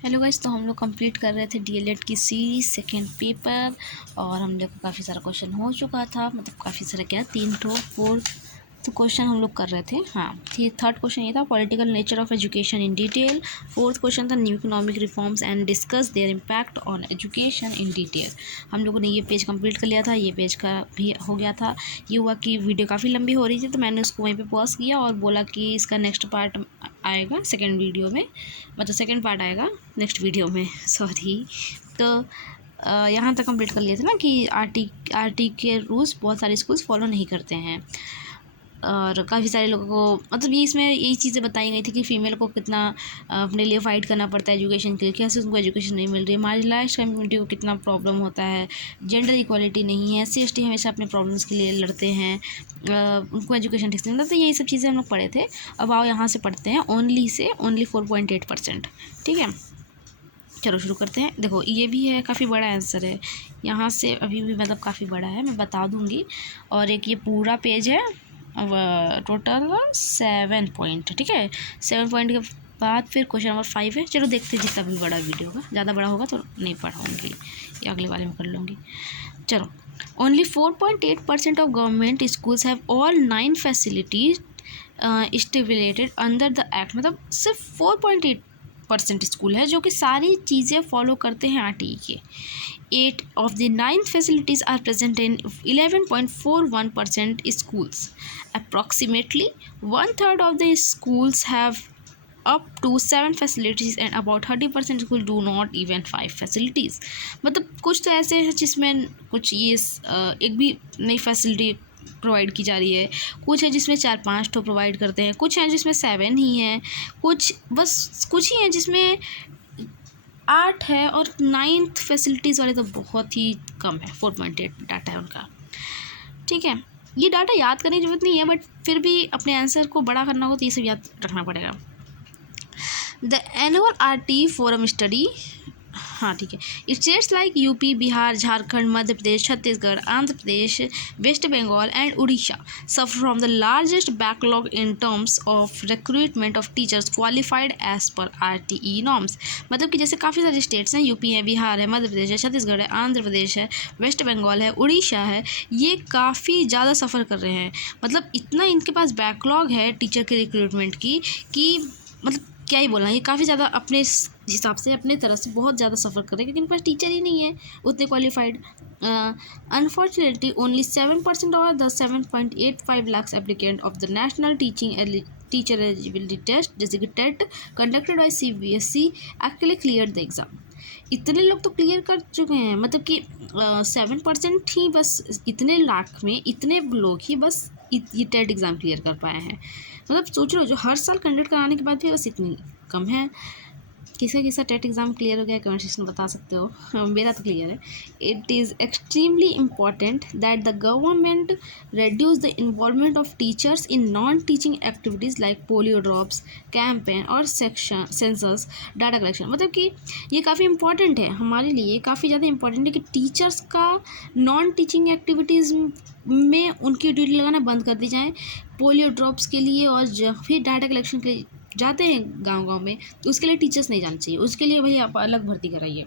Hello guys, तो हम लोग कंप्लीट कर रहे थे डीएलएड की सीरीज सेकेंड पेपर। और हम लोग को काफ़ी सारा क्वेश्चन हो चुका था, मतलब काफ़ी सारा क्या, 4 तो क्वेश्चन हम लोग कर रहे थे। हाँ, थर्ड क्वेश्चन ये था political nature of education in detail. Fourth question था new economic reforms and discuss their impact on education in detail. हम लोगों ने ये पेज कंप्लीट कर लिया था, ये पेज का भी हो गया था। ये हुआ कि वीडियो काफ़ी लंबी हो रही थी, तो मैंने उसको वहीं पे पॉज किया और बोला कि इसका नेक्स्ट पार्ट आएगा सेकेंड वीडियो में, मतलब सेकेंड पार्ट आएगा नेक्स्ट वीडियो में, सॉरी। तो यहाँ तक कंप्लीट कर लिए थे ना कि आरटी के रूल्स बहुत सारे स्कूल्स फॉलो नहीं करते हैं। और काफ़ी सारे लोगों को, मतलब ये इसमें यही चीज़ें बताई गई थी कि फ़ीमेल को कितना अपने लिए फ़ाइट करना पड़ता है एजुकेशन के लिए, कैसे उनको एजुकेशन नहीं मिल रही है, मार्जिनलाइज्ड कम्युनिटी को कितना प्रॉब्लम होता है, जेंडर इक्वालिटी नहीं है, SC ST हमेशा अपने प्रॉब्लम्स के लिए लड़ते हैं, उनको एजुकेशन ठीक से मिलता। तो यही सब चीज़ें हम लोग पढ़े थे। अब आओ यहाँ से पढ़ते हैं ओनली 4.8%। ठीक है, चलो शुरू करते हैं। देखो ये भी है, काफ़ी बड़ा आंसर है यहाँ से, अभी भी मतलब काफ़ी बड़ा है, मैं बता दूँगी। और एक ये पूरा पेज है, टोटल 7 पॉइंट। ठीक है, 7 पॉइंट के बाद फिर क्वेश्चन नंबर 5 है। चलो देखते हैं, जितना भी बड़ा वीडियो होगा, ज़्यादा बड़ा होगा तो नहीं पढ़ाऊँगी, या अगले वाले में कर लूँगी। चलो, only 4.8% of government schools have all 9 facilities stipulated under the act. मतलब सिर्फ 4.8% स्कूल है जो कि सारी चीज़ें फॉलो करते हैं RTE के। 8 of the 9 facilities are present in 11.41% schools. Approximately 1/3 of the schools have up to 7 facilities and about 30% school do not even 5 facilities। मतलब कुछ तो ऐसे हैं जिसमें कुछ ये एक भी नई फैसिलिटी प्रोवाइड की जा रही है, कुछ है जिसमें 4-5 तो प्रोवाइड करते हैं, कुछ हैं जिसमें 7 ही हैं, कुछ ही हैं जिसमें 8 है, और 9th फैसिलिटीज़ वाले तो बहुत ही कम है। 4.8 डाटा है उनका। ठीक है, ये डाटा याद करने की जरूरत नहीं है, बट फिर भी अपने आंसर को बड़ा करना हो तो ये सब याद रखना पड़ेगा। The annual RT forum study, हाँ ठीक है, states like UP, Bihar, Jharkhand, Madhya Pradesh, Chhattisgarh, Andhra Pradesh, West Bengal and Orissa suffer from the largest backlog in terms of recruitment of teachers qualified as per RTE norms. मतलब कि जैसे काफ़ी सारे स्टेट्स हैं, यूपी है, बिहार है, मध्य प्रदेश है, छत्तीसगढ़ है, आंध्र प्रदेश है, वेस्ट बंगाल है, उड़ीसा है, ये काफ़ी ज़्यादा सफ़र कर रहे हैं। मतलब इतना इनके पास बैकलॉग है टीचर के रिक्रूटमेंट की कि मतलब क्या ही बोलना, ये काफ़ी ज़्यादा अपने हिसाब से, अपने तरह से बहुत ज़्यादा सफ़र कर रहे हैं, क्योंकि इनके पास टीचर ही नहीं है उतने qualified. Unfortunately only 7% of the 7.85 lakh applicant of the national teacher eligibility test TET conducted by CBSE actually clear the exam. इतने लोग तो क्लियर कर चुके हैं, मतलब कि 7% ही बस, इतने लाख में इतने लोग ही बस ये टेट एग्ज़ाम क्लियर कर पाए हैं। मतलब सोच लो, जो हर साल कंडक्ट कराने के बाद भी बस इतनी कम है। किसका टेट एग्ज़ाम क्लियर हो गया, कमेंट सेक्शन में बता सकते हो। मेरा तो क्लियर है। It is extremely important that the government reduce the involvement of teachers in non-teaching activities like polio drops, campaign और census डाटा कलेक्शन। मतलब कि ये काफ़ी इंपॉर्टेंट है हमारे लिए, काफ़ी ज़्यादा इंपॉर्टेंट है कि टीचर्स का नॉन टीचिंग एक्टिविटीज़ में उनकी ड्यूटी लगाना बंद कर दी जाए। पोलियो ड्रॉप्स के लिए और जब भी डाटा कलेक्शन के लिए जाते हैं गांव में, तो उसके लिए टीचर्स नहीं जाना चाहिए, उसके लिए भाई आप अलग भर्ती कराइए।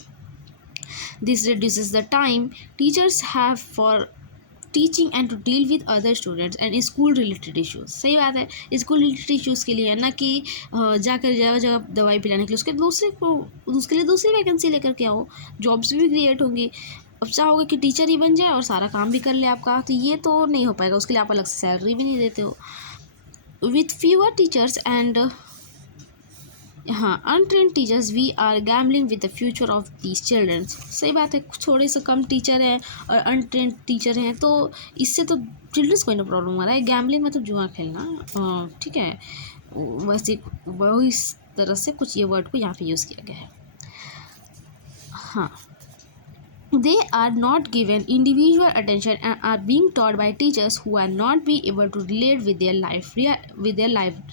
This reduces the time teachers have for teaching and to deal with other students and school related issues. सही बात है, स्कूल रिलेटेड इश्यूज़ के लिए है ना, कि जाकर जगह जगह दवाई पिलाने के लिए उसके लिए दूसरी वैकेंसी लेकर के आओ, जॉब्स भी क्रिएट होंगी। अब चाहोगे कि टीचर ही बन जाए और सारा काम भी कर ले आपका, तो ये तो नहीं हो पाएगा, उसके लिए आप अलग से सैलरी भी नहीं देते हो। विथ फ्यूअर टीचर्स एंड हाँ untrained teachers we are gambling with the future of these childrens. सही बात है, थोड़े से कम टीचर हैं और अनट्रेंड टीचर हैं, तो इससे तो चिल्ड्रंस को ही ना प्रॉब्लम आ रहा है। गैम्बलिंग मतलब जुआ खेलना, ठीक है, वैसे वही इस तरह से कुछ ये वर्ड को यहाँ पे यूज़ किया गया है। हाँ, they are not given individual attention and are being taught by teachers who are not be able to relate with their life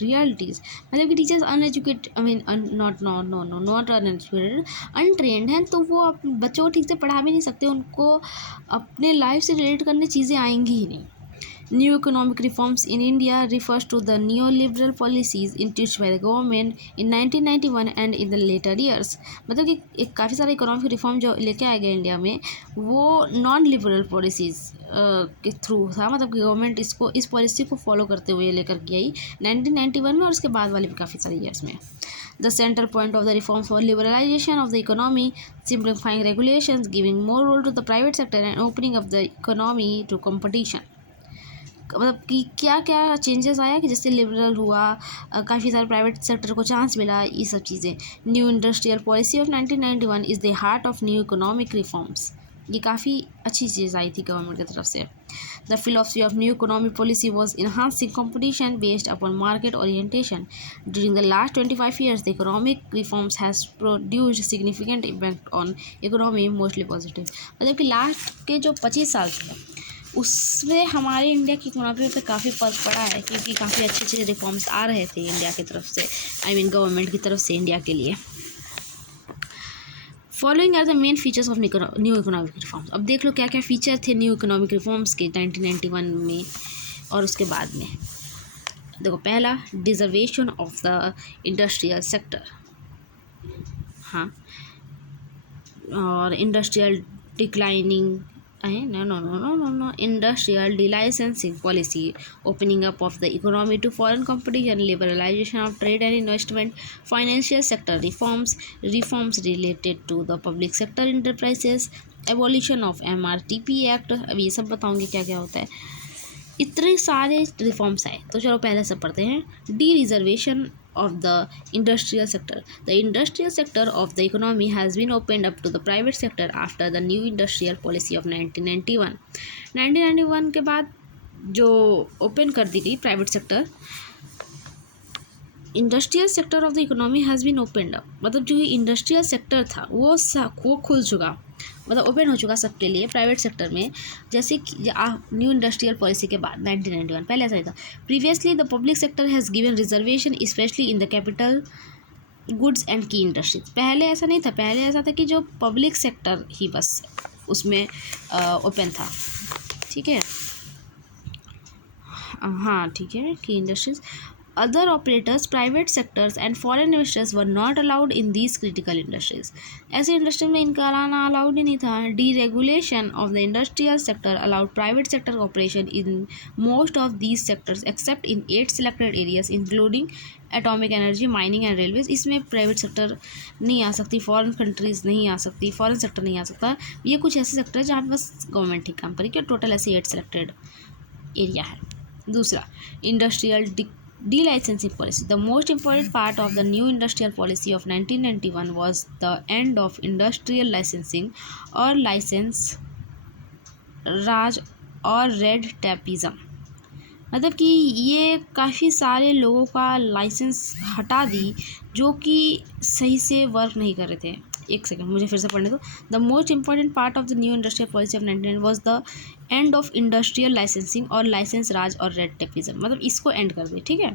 realities। मतलब कि teachers uneducated, I mean not uneducated, untrained हैं, तो वो बच्चों को ठीक से पढ़ा भी नहीं सकते, उनको अपने लाइफ से रिलेट करने चीज़ें आएंगी ही नहीं। New economic reforms in India refers to the neoliberal policies introduced by the government in 1991 and in the later years. मतलब कि एक काफ़ी सारे इकोनॉमिक रिफॉर्म जो लेके आए गए इंडिया में वो नॉन लिबरल पॉलिसीज़ के थ्रू था, मतलब कि गवर्नमेंट इसको इस पॉलिसी को फॉलो करते हुए लेकर के आई 1991 में और उसके बाद वाले भी काफ़ी सारे ईयर्स में. The central point of the reforms was liberalization of the economy, simplifying regulations, giving more role to the private sector and opening up the economy to competition. मतलब कि क्या क्या चेंजेस आया कि जिससे लिबरल हुआ, काफ़ी सारे प्राइवेट सेक्टर को चांस मिला, ये सब चीज़ें. New industrial policy of 1991 is the heart of new economic reforms. ये काफ़ी अच्छी चीज़ आई थी गवर्नमेंट की तरफ से. The philosophy of new economic policy was enhancing competition based upon market orientation. During the last 25 years the economic reforms has produced significant impact on economy, mostly positive. मतलब कि last के जो 25 साल थे उसमें हमारे इंडिया की इकोनॉमी पे काफ़ी फर्क पड़ा है, क्योंकि काफ़ी अच्छे अच्छे रिफॉर्म्स आ रहे थे इंडिया की तरफ से, गवर्नमेंट की तरफ से इंडिया के लिए. Following are the main features of new economic reforms. अब देख लो क्या क्या फीचर थे न्यू इकोनॉमिक रिफॉर्म्स के 1991 में और उसके बाद में. देखो, पहला, डिजर्वेशन ऑफ द इंडस्ट्रियल सेक्टर. हाँ, और industrial declining no, industrial delicensing policy, opening up of the economy to foreign competition, liberalization of trade and investment, financial sector reforms related to the public sector enterprises, abolition of MRTP Act. अब ये सब बताऊंगी क्या क्या होता है. इतने सारे रिफॉर्म्स आए, तो चलो पहले से पढ़ते हैं. D reservation of the industrial sector. The industrial sector of the economy has been opened up to the private sector after the new industrial policy of 1991. 1991 के बाद जो ओपन कर दी गई private sector, industrial sector of the economy has been opened up. मतलब जो industrial sector था वो खुल चुका, मतलब ओपन हो चुका सबके लिए प्राइवेट सेक्टर में. जैसे कि न्यू इंडस्ट्रियल पॉलिसी के बाद 1991, पहले ऐसा ही था. Previously the public sector has given reservation specially in the capital goods and की इंडस्ट्रीज. पहले ऐसा नहीं था, पहले ऐसा था कि जो पब्लिक सेक्टर ही बस उसमें ओपन था. ठीक है, हाँ ठीक है, की industries. Other operators, private sectors and foreign investors were not allowed in these critical industries. ऐसे इंडस्ट्री में इनका आना अलाउड ही नहीं था. Deregulation of the industrial sector allowed private sector operation in most of these sectors except in 8 selected areas including atomic energy, mining and railways. इसमें private sector नहीं आ सकती, foreign countries नहीं आ सकती, फॉरेन सेक्टर नहीं आ सकता. ये कुछ ऐसे सेक्टर है जहाँ पे बस गवर्नमेंट ही काम करेगी. टोटल ऐसे 8 सेलेक्टेड एरिया है. दूसरा, industrial delicensing policy. The most important part of the new industrial policy of 1991 was the end of industrial licensing or license राज और रेड टेपिज्म. मतलब कि ये काफ़ी सारे लोगों का लाइसेंस हटा दी जो कि सही से वर्क नहीं कर रहे थे. एक सेकंड, मुझे फिर से पढ़ने दो. The most important part of the new industrial policy of 1991 was the end of industrial licensing और लाइसेंस राज और रेड टेपिज्म. मतलब इसको एंड कर दे. ठीक है,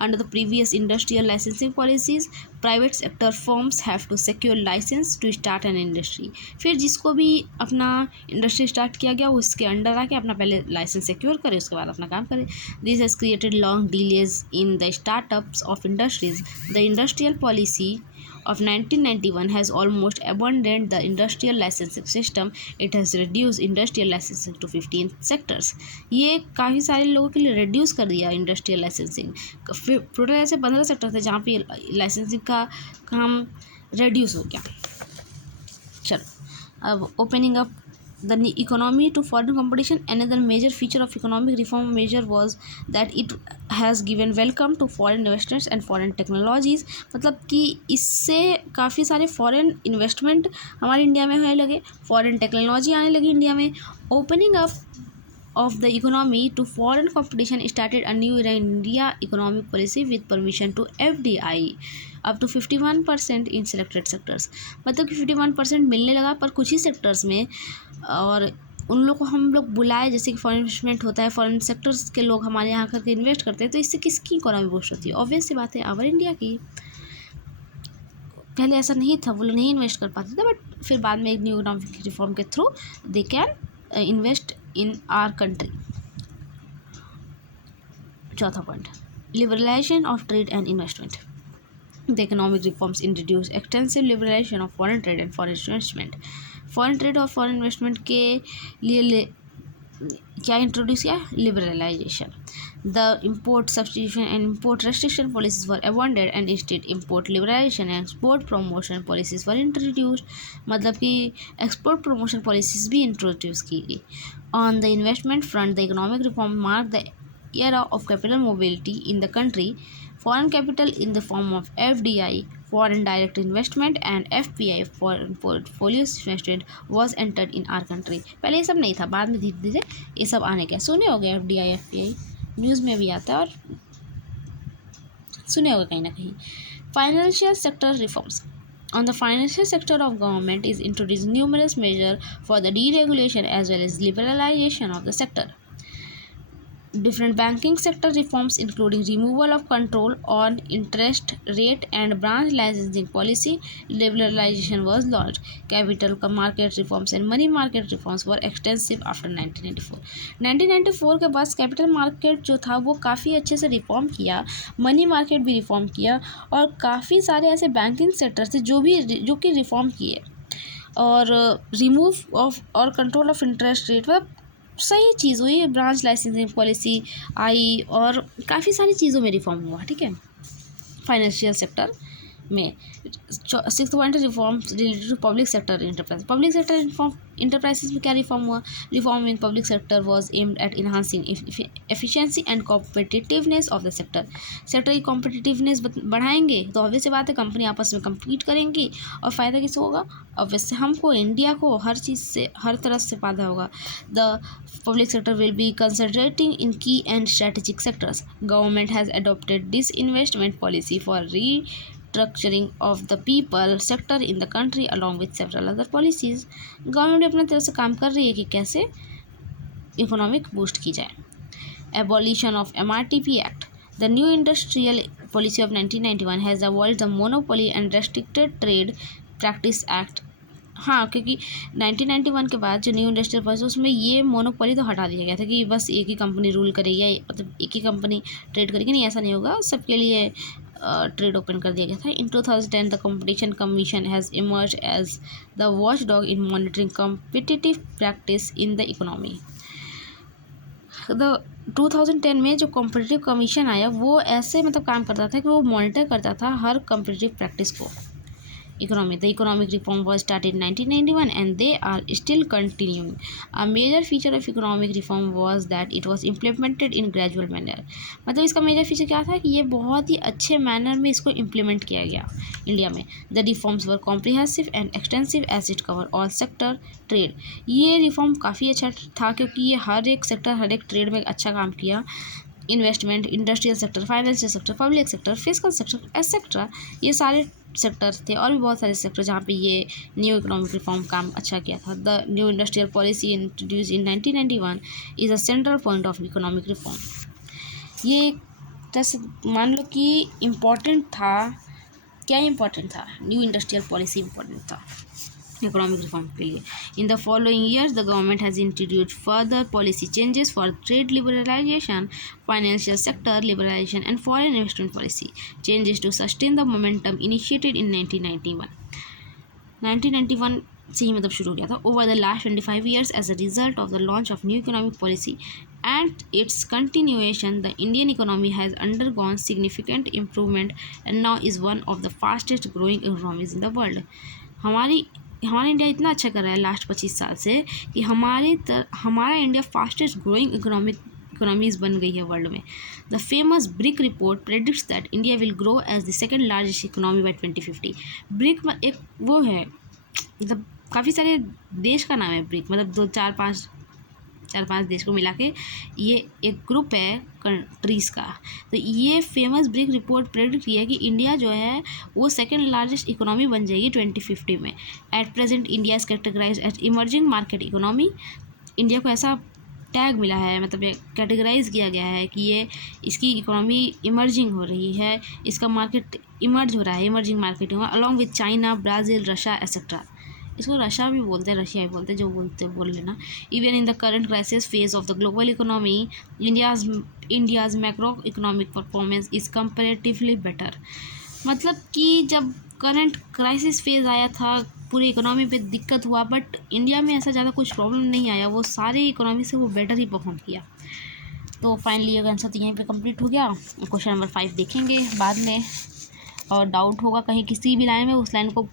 under the previous industrial licensing policies private sector firms have to secure licence to start an industry. फिर जिसको भी अपना इंडस्ट्री स्टार्ट किया गया वो इसके अंडर आके अपना पहले लाइसेंस सिक्योर करे, उसके बाद अपना काम करे. This has created long delays in the startups of industries. The industrial policy of 1991 has almost abandoned the industrial licensing system. It has reduced industrial licensing to 15 sectors. ये काफ़ी सारे लोगों के लिए reduce कर दिया इंडस्ट्रियल लाइसेंसिंग. टोटल ऐसे 15 sector थे जहाँ पे लाइसेंसिंग का काम reduce हो गया. चलो, अब opening up the economy to foreign competition. Another major feature of economic reform measure was that it has given welcome to foreign investors and foreign technologies. मतलब कि इससे काफ़ी सारे फॉरेन इन्वेस्टमेंट हमारे इंडिया में होने लगे, फॉरेन टेक्नोलॉजी आने लगी इंडिया में. Opening up of the economy to foreign competition started a new era in India economic policy with permission to FDI up to 51% in selected sectors. मतलब कि 51% मिलने लगा पर कुछ ही सेक्टर्स में, और उन लोग को हम लोग बुलाए, जैसे कि फॉरेन इन्वेस्टमेंट होता है, फॉरेन सेक्टर्स के लोग हमारे यहाँ करके इन्वेस्ट करते हैं, तो इससे किसकी इकोनॉमी बूस्ट होती है? ऑब्वियस सी बात है, आवर इंडिया की. पहले ऐसा नहीं था, वो लोग नहीं इन्वेस्ट कर पाते थे, बट फिर बाद में एक न्यू इकोनॉमिक रिफॉर्म के through they can invest in our country. चौथा point, liberalisation of trade and investment. The economic reforms introduced extensive liberalization of foreign trade and foreign investment. Foreign trade और foreign investment के लिए क्या introduce किया? Liberalisation. The import substitution and import restriction policies were avoided and instead import liberalisation and export promotion policies were introduced. मतलब कि export promotion policies भी introduce की गई। On the investment front, the economic reform mark the era of capital mobility in the country. Foreign capital in the form of FDI, foreign direct investment, and FPI, foreign portfolio investment, was entered in our country. पहले ये सब नहीं था, बाद में धीरे धीरे ये सब आने गया। सुने होंगे FDI FPI, न्यूज़ में भी आता है और सुने होंगे कहीं ना कहीं। Financial sector reforms. On the financial sector of government is introduced numerous measures for the deregulation as well as liberalization of the sector. Different banking sector reforms including removal of control on interest rate and branch licensing policy liberalization was launched. Capital market reforms and money market reforms were extensive after 1994. 1994 के बाद capital market जो था वो काफ़ी अच्छे से reform किया, money market भी रिफॉर्म किया और काफ़ी सारे ऐसे बैंकिंग सेक्टर थे जो कि रिफॉर्म किए और रिमूव ऑफ और कंट्रोल ऑफ इंटरेस्ट रेट मतलब सही चीज़ हुई। ब्रांच लाइसेंसिंग पॉलिसी आई और काफ़ी सारी चीज़ों में रिफॉर्म हुआ। ठीक है, फाइनेंशियल सेक्टर में। Sixth point, reform related to public sector enterprise. Public sector enterprises में क्या रिफॉर्म हुआ? Reform in public sector was aimed at enhancing efficiency and competitiveness of the sector. Sector की कॉम्पिटिटिवनेस बढ़ाएंगे तो ऑब्वियस सी बात है company आपस में कम्पीट करेंगी और फ़ायदा किसको होगा? ऑब्वियसली हमको, इंडिया को हर चीज़ से हर तरफ से फ़ायदा होगा। The public sector will be concentrating in key and strategic sectors. Government has adopted disinvestment policy for restructuring of the people sector in the country along with several other policies. Government अपने तरफ से काम कर रही है कि कैसे economic boost की जाए। Abolition of MRTP Act. The new industrial policy of 1991 has abolished the monopoly and restricted trade practice act. हाँ, क्योंकि 1991 के बाद जो न्यू इंडस्ट्रियल पॉलिसी उसमें ये मोनोपोली तो हटा दिया गया था कि बस एक ही कंपनी रूल करेगी या मतलब एक ही कंपनी ट्रेड करेगी, नहीं ऐसा नहीं होगा, सबके लिए ट्रेड ओपन कर दिया गया था। In 2010 the competition commission has emerge as the watchdog in monitoring competitive practice in the economy. The 2010 में जो कॉम्पिटिटिव कमीशन आया वो ऐसे मतलब काम करता था कि वो मॉनिटर करता था हर कॉम्पिटिटिव प्रैक्टिस को economy. The economic reform was started in 1991 and they are still continuing. A major feature of economic reform was that it was implemented in gradual manner. मतलब इसका मेजर फीचर क्या था कि ये बहुत ही अच्छे मैनर में इसको इम्प्लीमेंट किया गया इंडिया में। The reforms were comprehensive and extensive as it covered all sector trade. ये रिफॉर्म काफ़ी अच्छा था क्योंकि ये हर एक सेक्टर हर एक ट्रेड में अच्छा काम किया। Investment, industrial sector, financial sector, public sector, physical sector etcetera, ये सारे सेक्टर थे और भी बहुत सारे सेक्टर जहाँ पे ये न्यू इकोनॉमिक रिफॉर्म काम अच्छा किया था। The new industrial policy introduce in 1991 is a central point of economic reform. ये जैसे मान लो कि इम्पॉर्टेंट था, क्या इम्पॉर्टेंट था? न्यू इंडस्ट्रियल पॉलिसी इम्पॉर्टेंट था इकोनॉमिक रिफॉर्म के लिए। In the following years the government has introduced further policy changes for trade liberalisation, financial sector liberalisation and foreign investment policy changes to sustain the momentum initiated in 1991 से ही मतलब शुरू हो गया था। Over the last 25 years as a result of the launch of new economic policy and its continuation, the Indian economy has undergone significant improvement and now is one of the fastest growing economies in the world. हमारा India इतना अच्छा कर रहा है last 25 साल से कि हमारा इंडिया फास्टेस्ट ग्रोइंग इकोनॉमीज बन गई है वर्ल्ड में। The famous BRIC report predicts that India will grow as the second largest economy by 2050। BRIC एक वो है मतलब काफ़ी सारे देश का नाम है ब्रिक, मतलब चार पांच देश को मिला के ये एक ग्रुप है कंट्रीज़ का। तो ये फेमस ब्रिक रिपोर्ट प्रेडिक्ट किया कि इंडिया जो है वो सेकंड लार्जेस्ट इकोनॉमी बन जाएगी 2050 में। At present India is categorize as emerging market economy. India को ऐसा टैग मिला है, मतलब कैटेगराइज किया गया है कि ये इसकी इकोनॉमी इमर्जिंग हो रही है, इसका मार्केट इमर्ज हो रहा है, इमर्जिंग मार्केट होगा along with China, Brazil, Russia etcetera. इसको रशिया भी बोलते हैं, रशिया भी बोलते हैं, जो बोलते बोल लेना। Even in the current crisis phase of the global economy India's macro economic performance is comparatively better. मतलब कि जब करंट क्राइसिस फेज आया था, पूरी इकोनॉमी पे दिक्कत हुआ, बट इंडिया में ऐसा ज़्यादा कुछ प्रॉब्लम नहीं आया, वो सारी इकोनॉमी से वो बेटर ही परफॉर्म किया। तो फाइनली ये आंसर तो यहीं पे कंप्लीट हो गया। क्वेश्चन नंबर 5 देखेंगे बाद में, और डाउट होगा कहीं किसी भी लाइन में, उस लाइन को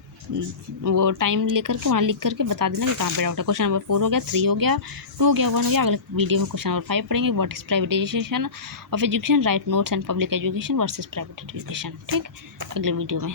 वो टाइम लेकर के वहाँ लिख करके बता देना कि कहाँ पे डाउट है। क्वेश्चन नंबर 4 हो गया, 3 हो गया, 2 हो गया, 1 हो गया। अगले वीडियो में क्वेश्चन नंबर 5 पढ़ेंगे, what is privatisation of education, right notes and public education versus private education. ठीक, अगले वीडियो में।